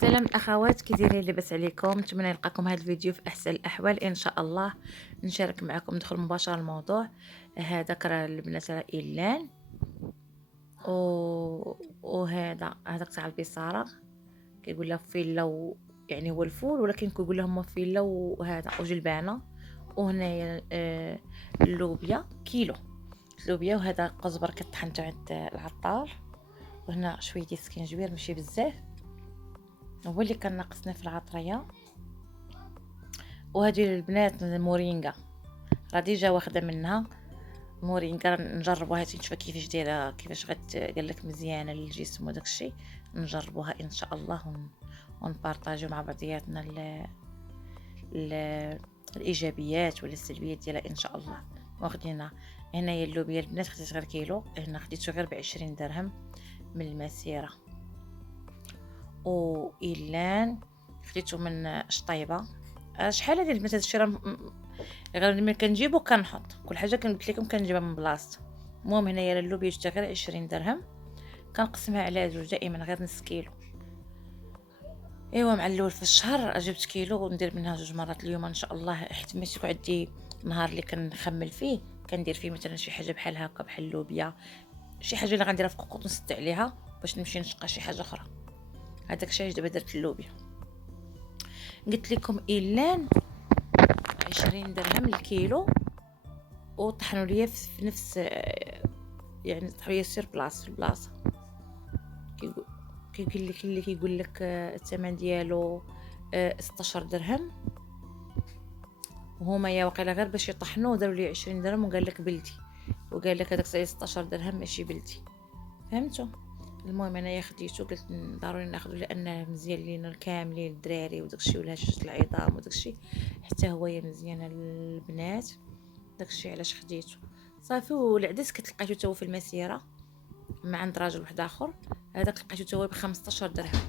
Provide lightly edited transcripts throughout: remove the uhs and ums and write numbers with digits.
سلام الاخوات، كي دايرين؟ لاباس عليكم؟ نتمنى نلقاكم هذا الفيديو في احسن الاحوال ان شاء الله. نشارك معكم، ندخل مباشره الموضوع. هذاك راه البنات راه ايلان و... وهذاك تاع البصاره كيقول لها فيلا يعني هو الفول، ولكن كيقول لهم فيلا وهذا وجلبانه. وهنايا اللوبيا كيلو اللوبيا، وهذا قزبر كطحن تاع عند العطار. وهنا شويه ديال السكينجبير ماشي بزاف، هو اللي كان ناقصنا في العطريه. وهذه البنات المورينغا راه ديجا واخده منها مورينغا، نجربوها نشوف كيفاش دايره، كيفاش قال لك مزيانه للجسم وداك الشيء. نجربوها ان شاء الله ونبارطاجيو مع بعضياتنا ال... الايجابيات ولا السلبيات ديالها ان شاء الله. واخدينها هنايا اللوبيا البنات، خديت غير كيلو، هنا خديته غير ب20 درهم من المسيره. وإيلان خديته من شطيبه. شحال هذه البنات؟ هذا الشيء راه غير ملي كنجيبو كنحط كل حاجه قلت لكم كنجيبها من بلاصتها. المهم هنايا اللوبيا جبتها غير 20 درهم، كنقسمها على زوج دائما غير نص كيلو. ايوا مع الاول في الشهر جبت كيلو وندير منها جوج مرات اليوم ان شاء الله. حيت ما تيكون عندي نهار اللي كنخمل فيه، كندير فيه مثلا شي حاجه بحال هكا، بحال اللوبيا، شي حاجه اللي غنديرها في كوكوط نسد عليها باش نمشي نشقى شي حاجه اخرى. هذاك الشيء دابا درت اللوبيا. قلت لكم ايلان 20 درهم الكيلو، وطحنوا ليا في نفس، يعني طحنوا ليا سير بلاصه في البلاصه. كيقول لك اللي كيقول لك الثمن ديالو 16 درهم، وهما يا واقيلا غير باش يطحنوه داروا لي 20 درهم، وقال لك بلدي، وقال لك هذاك 16 درهم ماشي بلدي. فهمتوا؟ المهم انايا خديته، قلت ضروري ناخذه لانه مزيان لينا كاملين، الدراري وداكشي والهشاشه العظام وداكشي، حتى هو مزيانه للبنات. داكشي علاش خديته. صافي والعدس كتلقيتو تا هو في المسيره مع عند راجل واحد اخر، هذاك لقيتو تا هو ب 15 درهم.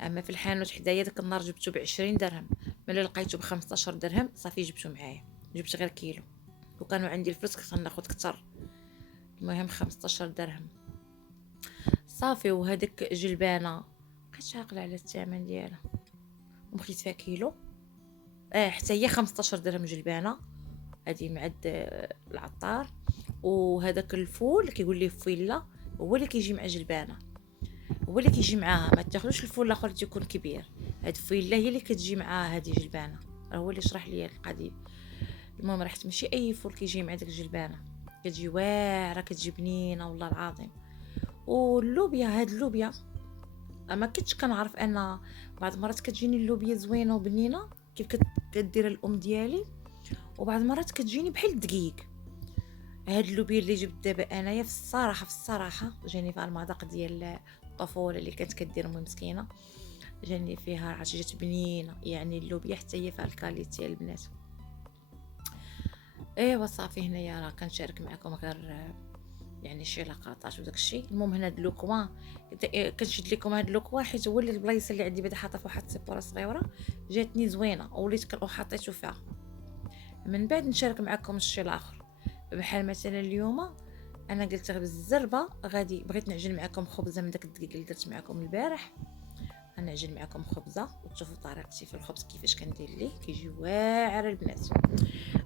اما في الحانوت حدايا داك النهار جبتو ب20 درهم، ملي لقيتو ب 15 درهم صافي جبتو معايا، جبت غير كيلو، وكانوا عندي الفلوس كنت ناخذ كتر. المهم 15 درهم صافي. وهذيك جلبانه بقيت عاقله على الثمن ديالها، وخديت فيها كيلو. حتى هي 15 درهم جلبانه، هذه معد العطار. وهذاك الفول كيقول لي فيلا، هو اللي كيجي مع جلبانه، هو اللي كيجي معاها، ما تاخذوش الفول الاخر اللي تيكون كبير. هاد فيلا هي اللي كتجي معاها هذه جلبانه، راه هو اللي شرح لي القضيه. المهم رحت ماشي اي فول كيجي مع داك الجلبانه، كتجي واعره، كتجي بنينه والله العظيم. واللوبيا، هاد اللوبيا ما كنتش كنعرف ان بعض المرات كتجيني اللوبيا زوينه وبنينه كيف كدير الام ديالي، وبعض المرات كتجيني بحال الدقيق. هاد اللوبيا اللي جبت دابا انايا في الصراحه جاني فيها المذاق ديال الطفوله اللي كانت كدير امي مسكينه، جاني فيها عشيجات بنينه، يعني اللوبيا حتى هي فيها الكاليتي البنات. ايوا صافي هنايا راه كنشارك معكم غير يعني شي لقطات وداك الشيء. المهم هنا هاد اللوكوا كنشد لكم هاد اللوكوا حيت هو اللي البلايص اللي عندي بعدا حاطه في واحد السيبوره صغيره جاتني زوينه، وليت حطيته فيها. من بعد نشارك معكم الشيء الاخر، بحال مثلا اليوم انا قلت غير بالزربه غادي بغيت نعجن معكم خبزه من داك الدقيق اللي درت معكم البارح. غنعجن معكم خبزه وتشوفوا طريقتي في الخبز كيفاش كندير ليه، كيجي واعر البنات.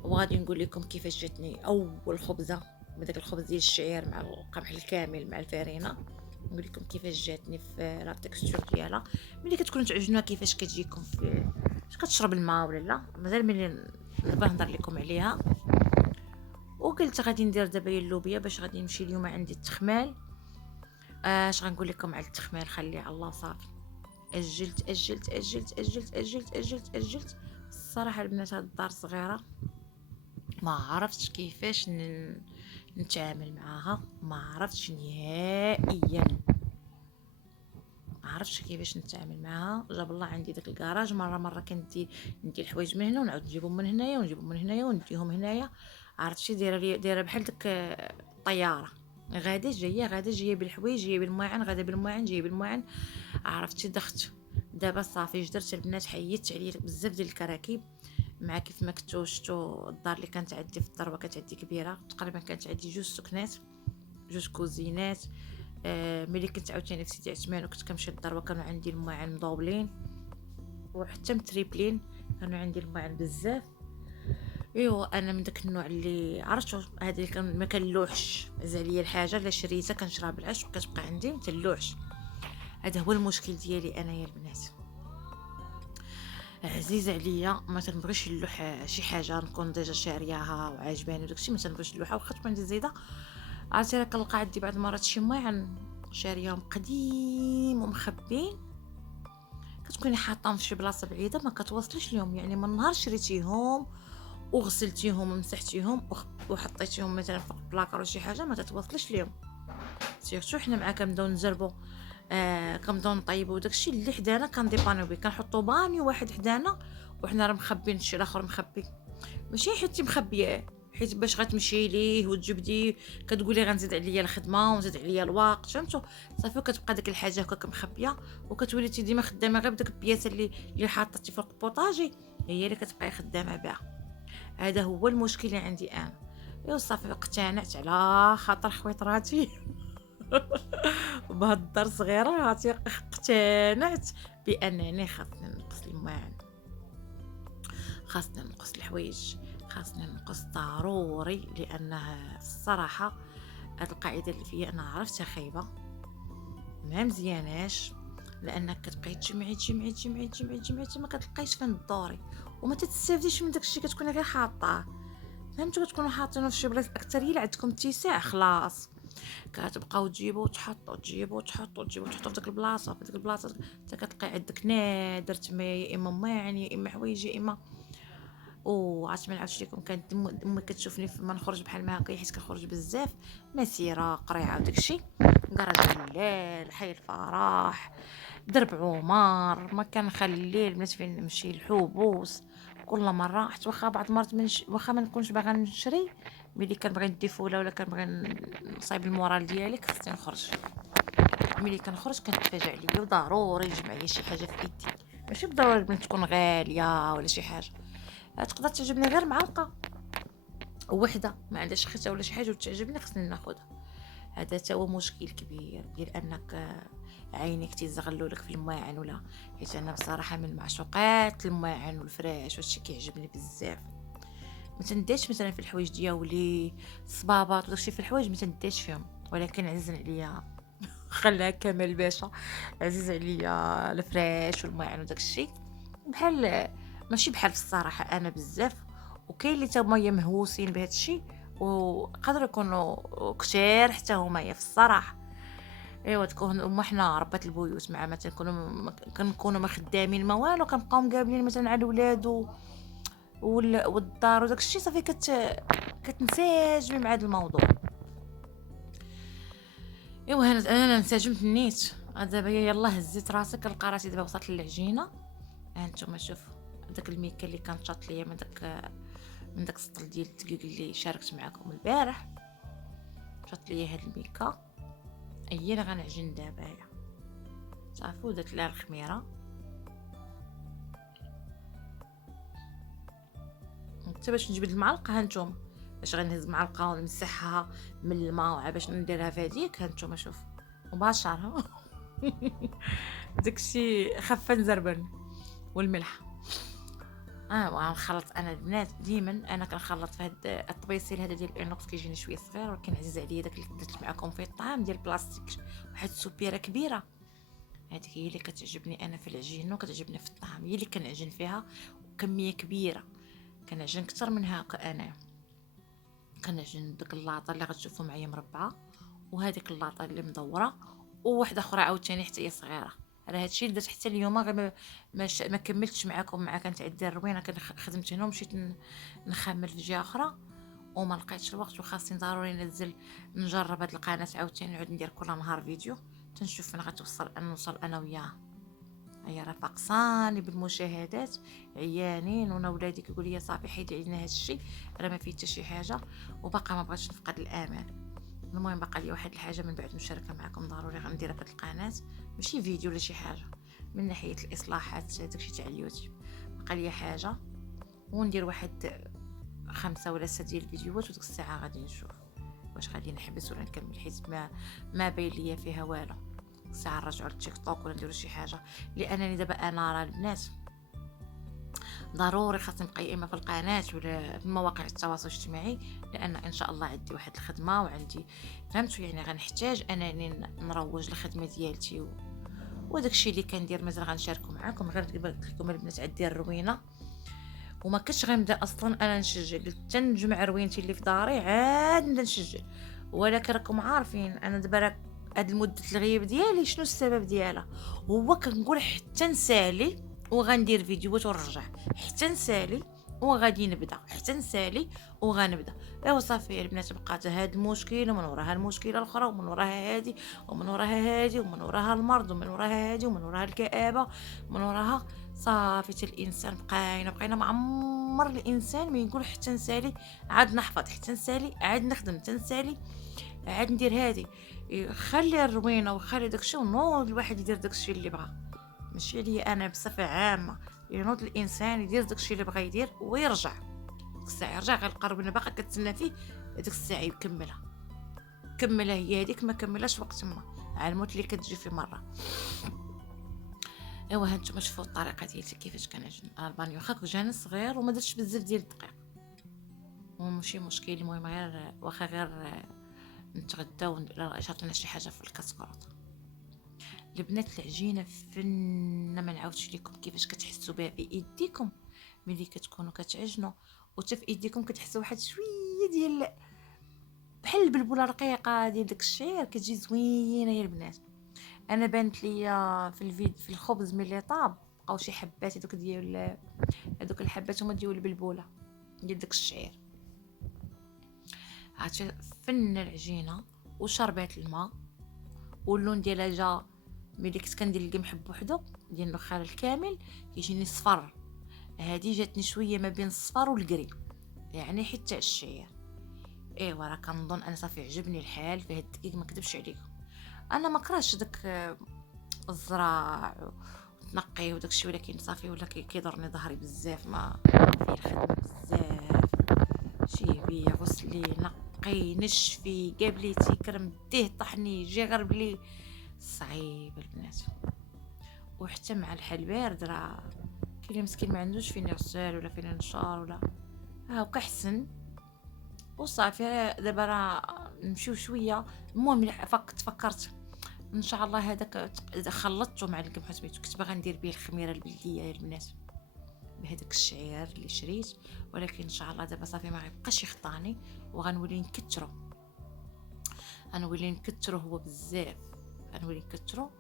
وغادي نقول لكم كيفاش جاتني اول خبزه بداك الخبز ديال الشعير مع القمح الكامل مع الفارينه. نقول لكم كيفاش جاتني في لا تكستور ديالها، ملي كتكونوا تعجنوها كيفاش كتجيكم في واش كتشرب الماء ولا لا، مازال ملي نبغي نهضر لكم عليها. وقلت غادي ندير دابا اللوبيا باش غادي نمشي اليوم عندي التخمال. اش غنقول لكم على التخمال؟ خليه على الله صافي. اجلت. الصراحه البنات هاد الدار صغيره، ما عرفتش كيفاش نتعامل معاها، ما عرفتش نهائيا، ما عرفتش كيفاش نتعامل معاها. جاب الله عندي داك الكراج، مره كندي ندي الحوايج من هنا ونعاود نجيبهم من هنايا ونجيبهم من هنايا ونديهم هنايا. عرفتي دايره بحال داك الطياره، غاده جايه بالحوايج، جايه بالماعن، غاده بالماعن، جايه بالماعن. عرفتي ضغط. دابا صافي جدرت البنات، حيدت عليا بزاف ديال الكراكيب. مع كيف ما كنتو شفتوا الدار اللي كانت عندي في الدروه كانت عندي كبيره تقريبا، كانت عندي جوج سكنات، جوج كوزينات، ملي كنت عاوتاني في سيدي عثمان وكنت كنمشي للدار وكانوا عندي الماعن مضوبلين وحتى متريبلين، كانوا عندي الماعن بزاف. ايوا انا من داك النوع اللي عرفتو، هذا اللي كان ما كنلوحش عليا الحاجه الا شريتها كنشريها بالعش وكتبقى عندي ما تلوحش. هذا هو المشكل ديالي انايا البنات، عزيز عليا ما تنبغيش نلوح شي حاجه نكون ديجا شارياها وعاجباني وداكشي، ما تنبغيش نلوحها واخا تكون عندي زايده. عرفتي راه كنلقى عندي بعض المرات شي ماعن شارياهم قديم ومخبين، كتكوني حاطاهم في شي بلاصه بعيده ما كتوصليش ليهم، يعني من نهار شريتيهم وغسلتيهم ومسحتيهم وحطيتيهم مثلا فوق البلاكار ولا شي حاجه ما تتوصلش ليهم. سيرتو حنا معا كنبداو نزربوا، كنبداو نطيبوا داكشي اللي حدانا كنديبانيو به، كنحطوا بانيو واحد حدانا وحنا راه مخبين الشيء الاخر مخبي، ماشي حيت مخبياه حيت باش غتمشي ليه وتجبدي كتقولي غنزيد عليا الخدمه ونزيد عليا الوقت، فهمتوا؟ صافي كتبقى ديك الحاجه هكاك مخبيه وكتولي ديما خدامه غير بداك البياسه اللي حاطتي فوق البوطاجي هي اللي كتبقاي خدامه بها. هذا هو المشكل اللي عندي انا. ايوا صافي اقتنعت على خاطر خويطراتي بهاد الدار صغيره عرفتي، اقتنعت بانني خاصني نقص الماعن، خاصني نقص الحوايج، خاصني نقص ضروري، لانها الصراحه هاد القاعده اللي فيا انا عرفتها خايبه ما مزياناش، لانك كتبقاي تجمعي ما كتلقايش فين تدوري وما تستافديش من داكشي، كتكوني غير حاطاه، فهمتوا؟ كتكونوا حاطينه في شي بلاصه اكثر الا عندكم اتساع خلاص كتبقاو تجيبوا وتحطوا في ديك البلاصه حتى كتلقاي عندك نادر تما، يا اما ماعن يا اما حوايج يا اما. وعرفت ما نعاودش لكم، كانت امي كتشوفني فما نخرج بحال ما هكا حيت كنخرج بزاف مسيره قريعه وداكشي، كراج الليل حي الفرح درب عمر، ما كنخلي البنات فين نمشي الحبوس كل مره، حتى واخا بعض المرات واخا ما نكونش باغا نشري، ملي كنبغي ندي فوله ولا كنبغي نصايب المورال ديالي خصني نخرج. ملي كنخرج كنتفاجئ عليا وضروري نجمع لي شي حاجه في يدي، ماشي بالضروره البنت تكون غاليه ولا شي حاجه، تقدر تعجبني غير معلقه وحده ما عندهاش ختها ولا شي حاجه وتعجبني خصني ناخذها. هذا تا هو مشكل كبير ديال انك عينيك تيزغلوا لك في الماعن، ولا حيت انا بصراحه من معشوقات الماعن والفراش وهادشي كيعجبني بزاف. ما تنديش مثلا في الحوايج ديالي الصبابط وداكشي، في الحوايج ما تنديش فيهم، ولكن عزيز عليا خلاها كمال باشا، عزيز عليا الفراش والماعن وداكشي بحال ماشي بحال في الصراحه انا بزاف، وكاين اللي تما مهووسين بهذا الشيء وقدر يكونوا كثير حتى هما في الصراحه. ايوا تكون هما حنا ربات البيوت مع ما كنكونوا ما خدامين ما والو، كنبقاو مقابلين مثلا على الولاد والدار وداك الشيء، صافي كتنسجمي مع هذا الموضوع. ايوا انا انسجمت نيت، دابا يلاه هزيت راسي كنلقى راسي دابا وصلت للعجينه. هانتوما شوفوا داك الميكا اللي كان شاط ليا من داك السطل ديال الدقيق اللي شاركت معكم البارح، شاط ليا هاد الميكا هي اللي غنعجن دابا. صافي ودرت لها الخميره، حتى باش نجبد المعلقه هانتوما باش غنهز معلقه ونمسحها من الماء باش نديرها في هذيك، هانتوما شوف مباشره داكشي خفه نزربن والملح. وغنخلط انا البنات ديما، انا كنخلط في هاد الطبيسيل هذا ديال الانوكس كيجيني شويه صغير، ولكن عزيز عليا داك اللي درت معكم في الطعام ديال البلاستيك، واحد السوبيره كبيره، هذيك هي اللي كتعجبني انا في العجين وكتعجبني في الطعام، هي اللي كنعجن فيها كميه كبيره، كنعجن اكثر من هكا. انا كنعجن داك اللاطه اللي غتشوفوا معايا مربعه، وهذيك اللاطه اللي مدوره، وواحده اخرى عاوتاني حتى هي صغيره. راه هادشي اللي درت حتى اليوم غير ما كملتش معكم، مع كانت عندي الروينه خدمت هنا ومشيت نخمر في جهه اخرى وما لقيتش الوقت، وخاصني ضروري ننزل نجرب هاد القناه عاوتاني، نعود ندير كل نهار فيديو تنشوف فين غتوصل، نوصل انا وياها. هي راه فاقصاني بالمشاهدات عيانين، وانا ولادي كيقول لي صافي حيدي علينا هذا الشيء راه ما فيه حتى شي حاجه، وباقا ما بغيتش نفقد الامل. المهم بقى لي واحد الحاجه من بعد مشاركه معكم ضروري غنديرها في هذه القناه، ماشي فيديو ولا شي حاجه، من ناحيه الاصلاحات داكشي تاع اليوتيوب، بقى لي حاجه وندير واحد 5 ولا 6 ديال الفيديوهات وديك الساعه غادي نشوف. واش غادي نحبس ولا نكمل، حيت ما باين ليا فيها والو. ساعه نرجعوا للتيك توك ولا نديروا شي حاجه، لانني دابا انا راه البنات ضروري خاصني نبقى يا اما في القناه ولا في مواقع التواصل الاجتماعي، لان ان شاء الله عندي واحد الخدمه وعندي فهمتوا، يعني غنحتاج انني نروج للخدمه ديالتي وداك الشيء اللي كندير مازال غنشاركو معاكم. غير قلت لكم البنات عندي الروينه وما كنتش غنبدا اصلا انا نسجل، قلت تنجمع روينتي اللي في داري عاد نبدا نسجل. ولكن راكم عارفين انا دابا راه هاد المده الغياب ديالي شنو السبب ديالها، هو كنقول حتى نسالي وغندير فيديوهات ونرجع، حتى نسالي وغادي نبدا، حتى نسالي وغنبدا. ايوا صافي البنات بقات هاد المشكل ومن وراها المشكله الاخرى ومن وراها هادي ومن وراها هادي ومن وراها المرض ومن وراها هادي ومن وراها الكآبه ومن وراها صافي. حتى الانسان بقينا معمر الانسان ما يقول حتى نسالي عاد نحفظ، حتى نسالي عاد نخدم، حتى نسالي عاد ندير هادي. خلي الروينه وخلي داكشي ونوض الواحد يدير داكشي اللي بغا، ماشي ليا انا بصفه عامه. ينوض الانسان يدير داكشي اللي بغا يدير ويرجع ديك الساعه، يرجع غيلقى الروينه باقا كتسنى فيه ديك الساعه يكملها. كملها هي هذيك، ما كملهاش وقت ما على الموت اللي كتجي في مره. ايوا هانتوما شوفوا الطريقه ديالتي كيفاش كنعجن البانيو. واخا جاني صغير وما درتش بزاف ديال الدقيق وماشي مشكل، المهم غير واخا غير نتغداو ولا شاطنا شي حاجه في الكاسكروط. البنات العجينه فنه، ما نعاودش لكم كيفاش كتحسوا بها في ايديكم ملي كتكونوا كتعجنوا، وحتى في ايديكم كتحسوا واحد شويه ديال بحال البلبوله رقيقه ديال داك الشعير، كتجي زوينه يا البنات. انا بانت لي في الخبز ملي طاب بقاو شي حبات هذوك الحبات هما ديال البلبوله ديال داك الشعير. عرفتي فن العجينه وشربات الماء واللون ديالها جا ملي كنت كندير القمح بوحدو ديال النخال الكامل كيجيني صفر. هذه جاتني شويه ما بين الصفر والقري، يعني حتى الشعير. ايوا راه كنظن انا صافي عجبني الحال في هاد الدقيق، ما كذبش عليكم. انا ما كرهتش داك الزراع وتنقي وداك الشيء، ولكن صافي ولا كيضرني ظهري بزاف، ما فيه الخدمه بزاف. شيبي غسلي نقي نشفي قابليتي كرم ديه طحني جي غربلي، صعيب البنات. وحتى مع الحال بارد راه كاين مسكين ما عندوش فين يغسل ولا فين ينشر ولا هاو كحسن. وصافي دابا راه نمشيو شويه. المهم فكرت ان شاء الله هذاك خلطته مع القمح سميتو، كنت باغا ندير به الخميره البلديه يا البنات بهذاك الشعير اللي شريت، ولكن ان شاء الله دابا صافي ما غيبقاش يخطاني وغنولي نكثرو هو بزاف، غنولي نكثرو.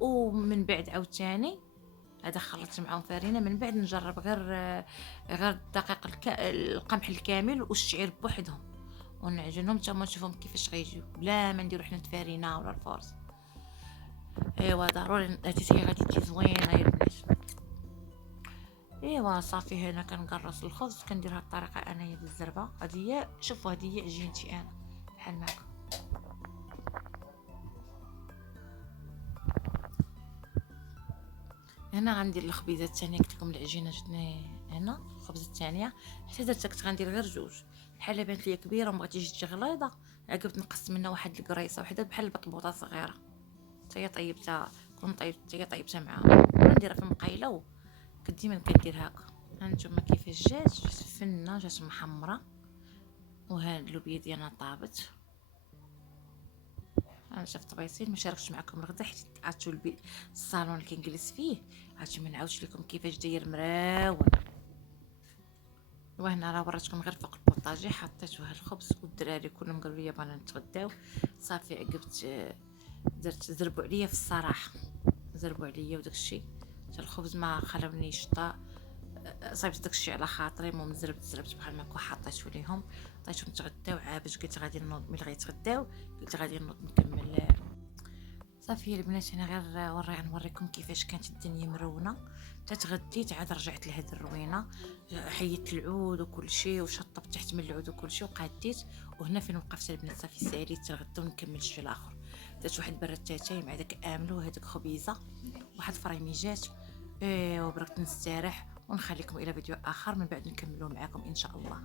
ومن بعد عاوتاني هذا خلطت معاهم فرينه، من بعد نجرب غير الدقيق القمح الكامل والشعير بوحدهم ونعجنهم حتى هما نشوفهم كيفاش غيجيو بلا ما نديرو حنا الفرينه ولا الفورس. ايوا ضروري هذه غادي تجي زوينه يا البنات. ايوا صافي هنا كنقرص الخبز كندير هاد الطريقه انايا بالزربه. هذه شوفوا هذه عجينتي انا بحال معكم. هنا غندير الخبيزه الثانيه، قلت لكم العجينه جاتني هنا الخبزه الثانيه حتى درت كنت غندير غير جوج. الحاله بانت لي كبيره وما بغيتيش تجي غليظه، عقبت نقصت منها واحد القريصه وحده بحال البطبوطه صغيره، حتى هي طيبتها كون طيبت هي طيبتها معاهم ونديرها في المقيله ديما كندير هكا. هانتوما كيفاش جات فنه، جات محمره وهاد اللوبيا ديالنا طابت. انا شفت طبيصين ما شاركتش معكم الغدا حيت عرفتوا الصالون اللي كنجلس فيه عرفتوا ما نعاودش لكم كيفاش داير مراون. وهنا راه وريتكم غير فوق البوطاجي حطيت واحد الخبز والدراري كلهم قالوا لي بغينا نتغداو. صافي عقبت درت زربوا عليا في الصراحه، زربوا عليا وداكشي حتى الخبز ما خلونيش صايبت داكشي على خاطري. المهم زربت بحال ما حطيته ليهم عطيتهم يتغداو. باش قلت غادي نوض ملي غيتغداو قلت غادي نوض نكمل. صافي البنات انا غير نوريكم كيفاش كانت الدنيا مرونه. تغديت عاد رجعت لهاد الروينه، حيدت العود وكل شيء وشطبت تحت من العود وكل شيء وقاديت. وهنا فين وقفت البنات صافي ساليت تغدى ونكمل الشيء الاخر. درت واحد برتاتاي مع داك املو وهذيك خبيزه واحد فريميجات. وبركت نستراح ونخليكم الى فيديو اخر من بعد نكملوا معكم ان شاء الله.